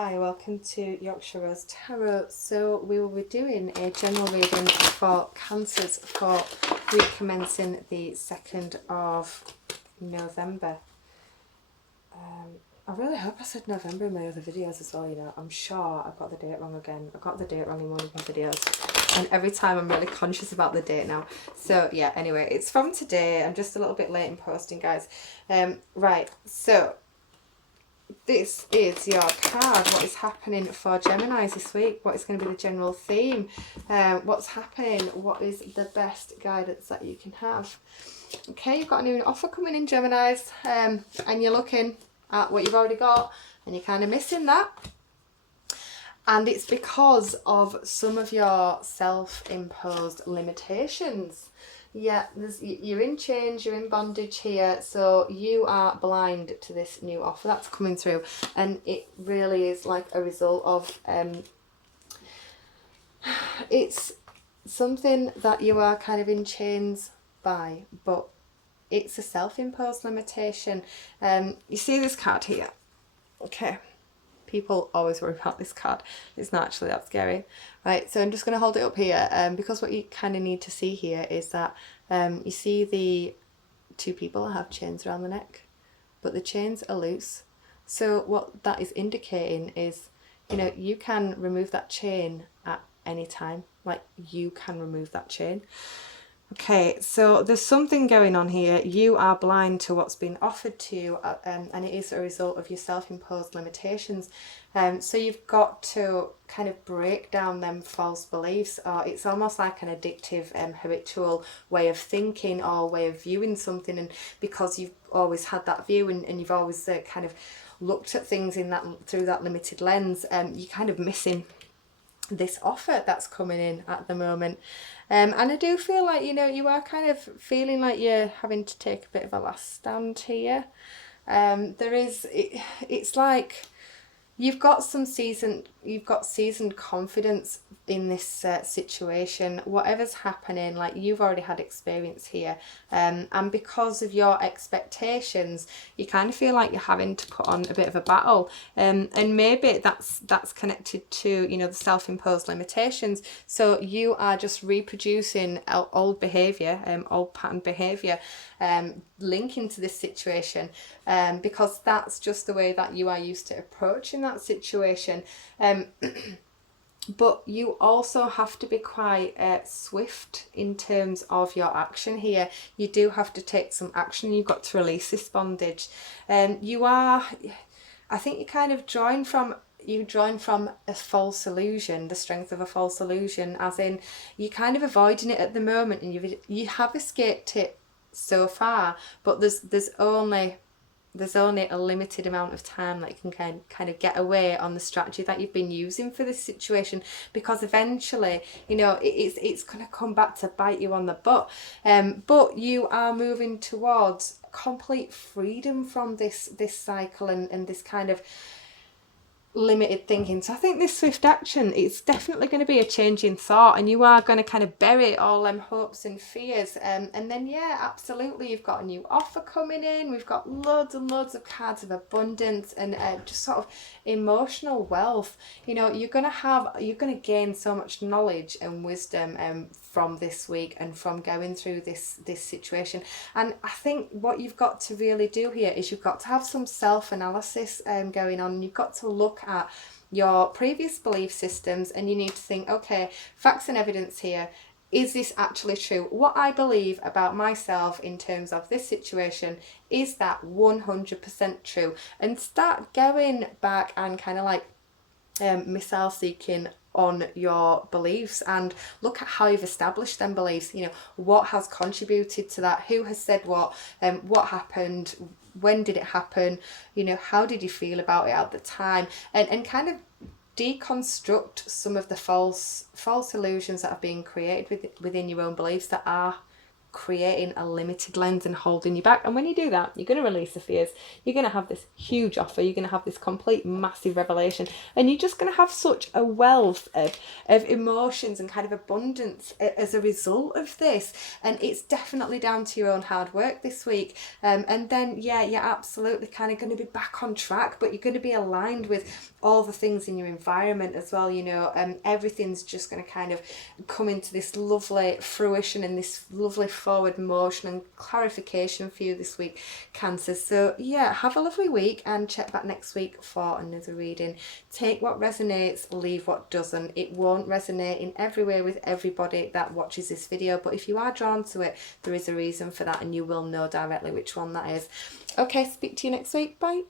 Hi, welcome to Yorkshire Rose Tarot. So we will be doing a general reading for Cancers for week commencing the 2nd of November. I really hope I said November in my other videos as well, you know. I'm sure I've got the date wrong again. I got the date wrong in one of my videos. And every time I'm really conscious about the date now. So yeah, anyway, it's from today. I'm just a little bit late in posting, guys. Right, so this is your card. What is happening for Geminis this week? What is going to be the general theme? What's happening? What is the best guidance that you can have? Okay, you've got a new offer coming in, Geminis, and you're looking at what you've already got and you're kind of missing that. And it's because of some of your self-imposed limitations. Yeah, you're in chains, you're in bondage here, so you are blind to this new offer that's coming through, and it really is like a result of it's something that you are kind of in chains by, but it's a self-imposed limitation. You see this card here? Okay. People always worry about this card. It's not actually that scary. Right, so I'm just going to hold it up here because what you kind of need to see here is that you see the two people that have chains around the neck, but the chains are loose. So what that is indicating is, you know, you can remove that chain at any time. Like, you can remove that chain. Okay, so there's something going on here. You are blind to what's been offered to you, and it is a result of your self-imposed limitations. So you've got to kind of break down them false beliefs, or it's almost like an addictive, habitual way of thinking or way of viewing something. And because you've always had that view and you've always kind of looked at things in that through that limited lens, you're kind of missing this offer that's coming in at the moment. And I do feel like, you know, you are kind of feeling like you're having to take a bit of a last stand here. It's like you've got seasoned confidence in this situation. Whatever's happening, like, you've already had experience here, and because of your expectations, you kind of feel like you're having to put on a bit of a battle, and maybe that's connected to, you know, the self-imposed limitations. So you are just reproducing old behavior, old pattern behavior, linking to this situation, because that's just the way that you are used to approaching that situation. But you also have to be quite swift in terms of your action here. You do have to take some action. You've got to release this bondage. I think you kind of drawing from a false illusion, the strength of a false illusion, as in you're kind of avoiding it at the moment, and you have escaped it so far, but there's only a limited amount of time that you can kind of get away on the strategy that you've been using for this situation, because eventually, you know, it's going to come back to bite you on the butt. But you are moving towards complete freedom from this cycle and this kind of limited thinking. So I think this swift action, it's definitely going to be a change in thought, and you are going to kind of bury all them hopes and fears, and then yeah, absolutely, you've got a new offer coming in. We've got loads and loads of cards of abundance and just sort of emotional wealth. You know, you're going to gain so much knowledge and wisdom from this week and from going through this situation. And I think what you've got to really do here is you've got to have some self-analysis going on. You've got to look at your previous belief systems, and you need to think, okay, facts and evidence here. Is this actually true? What I believe about myself in terms of this situation, is that 100% true? And start going back and kind of like missile seeking on your beliefs, and look at how you've established them beliefs. You know, what has contributed to that? Who has said what happened? When did it happen? You know, how did you feel about it at the time? And kind of deconstruct some of the false illusions that have been created within your own beliefs that are creating a limited lens and holding you back. And when you do that, you're going to release the fears. You're going to have this huge offer. You're going to have this complete massive revelation, and you're just going to have such a wealth of emotions and kind of abundance as a result of this. And it's definitely down to your own hard work this week. And then, yeah, you're absolutely kind of going to be back on track, but you're going to be aligned with all the things in your environment as well, you know. Everything's just going to kind of come into this lovely fruition and this lovely forward motion and clarification for you this week, Cancer. So yeah, have a lovely week and check back next week for another reading. Take what resonates, leave what doesn't. It won't resonate in every way with everybody that watches this video, but if you are drawn to it, there is a reason for that, and you will know directly which one that is. Okay, speak to you next week. Bye.